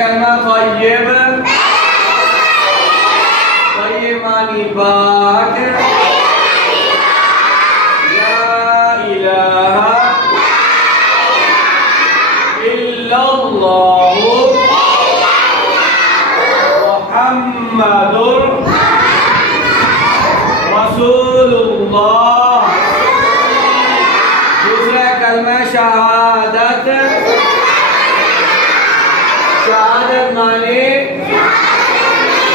कलमा तय्यब, तय्यब मानी पाक, ला इलाहा इल्लल्लाह मुहम्मदुर रसूलुल्लाह। दूसरा कलमा शहादत, शहादत माने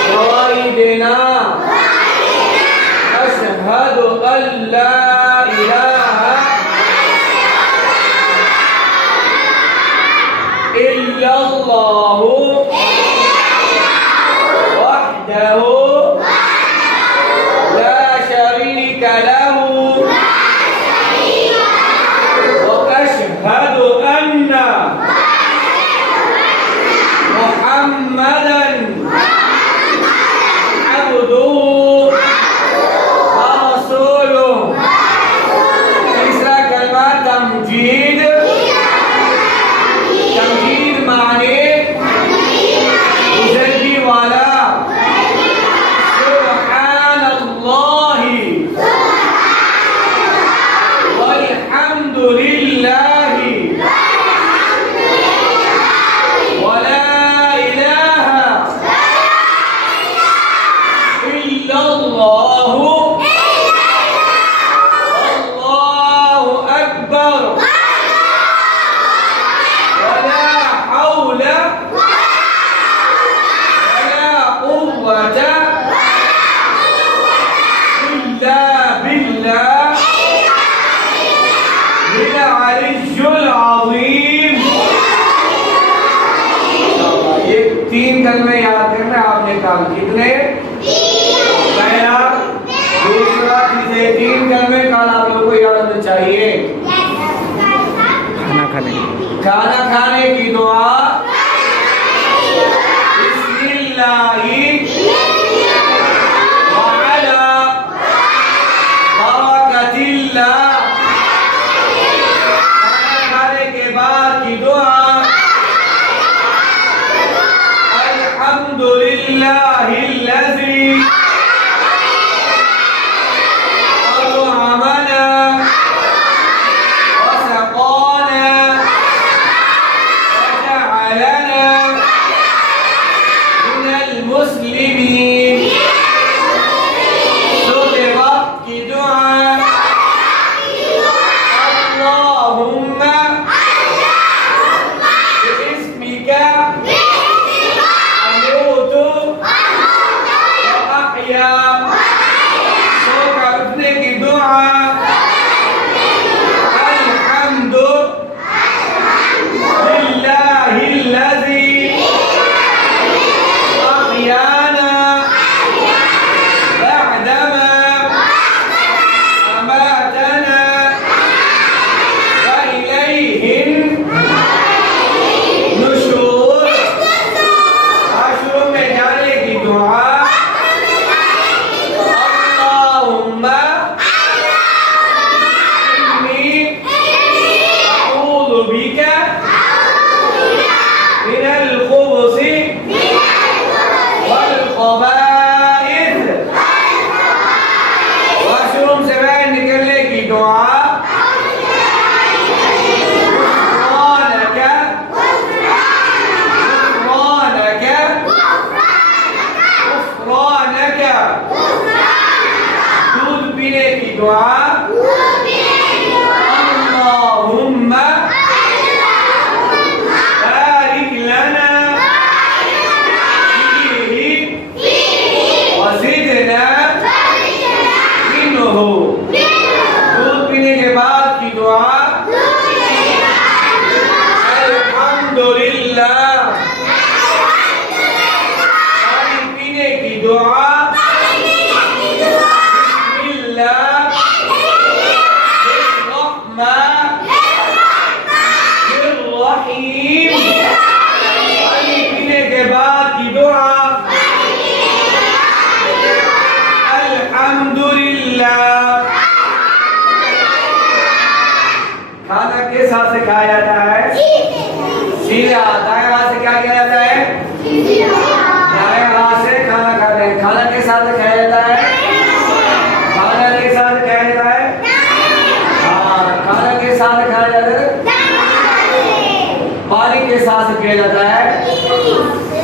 गवाही देना, अशहदु अल्ला इलाहा इल्लल्लाहु वहदहु ला शरीका लहु व अशहदु अन्ना मुहम्मदन अब्दुहु व रसूलुहु। तीसरा कलमा तमजीद, तमजीद माने बुजुर्गी वाला, सुब्हानल्लाहि वल्हम्दुलिल्लाहि वला इलाहा इल्लल्लाहु वल्लाहु अकबर वला हौला वला कुव्वता इल्ला बिल्लाह बिल अलिय्युल अज़ीम। ये तीन कलमे याद करना आपने काम कितने? पहला, दूसरा, तीसरे, तीन कलमे काल आप लोगों को याद होना चाहिए। खाना खाने की दुआ, बिस्मिल्लाहि व अला बरकतिल्लाह। खाना खाने के बाद की दुआ, अल्हम्दुलिल्लाहिल्लज़ी अत'अमना व सक़ाना व जअलना मिनल मुस्लिमीन। सोते वक्त की दुआ, अल्लाहुम्मा बिइस्मिका अमूतु व अहया। सोकर उठने की दुआ, अल्हम्दु लिल्लाहिल्लज़ी अहयाना बअदमा अमातना व इलैहिन नुशूर। आशुर में जाने की दुआ, अल्लाहुम्मा इन्नी अऊज़ु बिका मिनल खुबुसी वल खबाइस। वॉशरूम से बाहर निकलने की दुआ, गुफ़रानका गुफ़रानका गुफ़रानका। दूध पीने की दुआ, अल्लाहुम्मा बारिक लना फीही व ज़िदना मिन्हु। दूध पीने के बाद की दुआ, अल्हम्दुलिल्लाह। पानी पीने की दुआ, बिस्मिल्लाह बिर्रहमानिर्रहीम। पानी पीने के बाद की दुआ, अल्हम्दुलिल्लाह। खाना किस हाथ से खाया जाता है? सीधा। दाएं हाथ से क्या किया जाता है? दाएं हाथ से खाना खाते हैं। खाना के साथ खाया जाता है, खाना के साथ खाया जाता है, हाँ खाना के साथ खाया जाता है। पानी के साथ पिया जाता है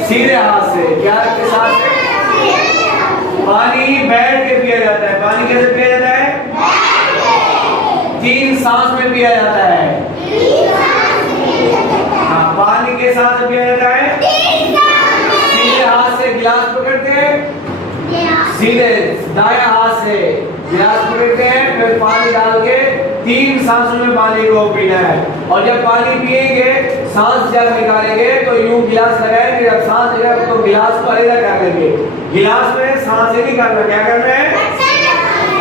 सीधे हाथ से। क्या के साथ से? पानी बैठ के पिया जाता है। पानी कैसे पिया जाता है? 3 सांस में पिया जाता है। हाँ पानी के साथ पिया जाता है। सीधे हाथ से गिलास पकड़ते हैं, सीधे दाएं हाथ से गिलास पकड़ते हैं, फिर पानी डाल के 3 सांसों में पानी को पीना है। और जब पानी पिएंगे, सांस जब निकालेंगे तो यूं गिलास लगाएंगे, जब सांस लेगा तो गिलास को अलग कर लेंगे। गिलास में सांस ही नहीं करना, क्या करना है?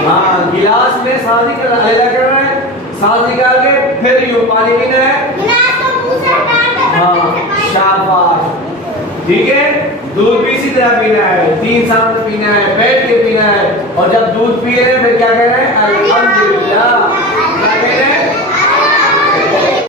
हाँ गिलास में सांस ही करना, अलग करना है। सांस निकाल के फिर यूं पानी पीना है। हाँ शाबाश, ठीक है। दूध भी इसी तरह पीना है, 3 सांस पीना है, बैठ के पीना है। और जब दूध पी रहे हैं फिर क्या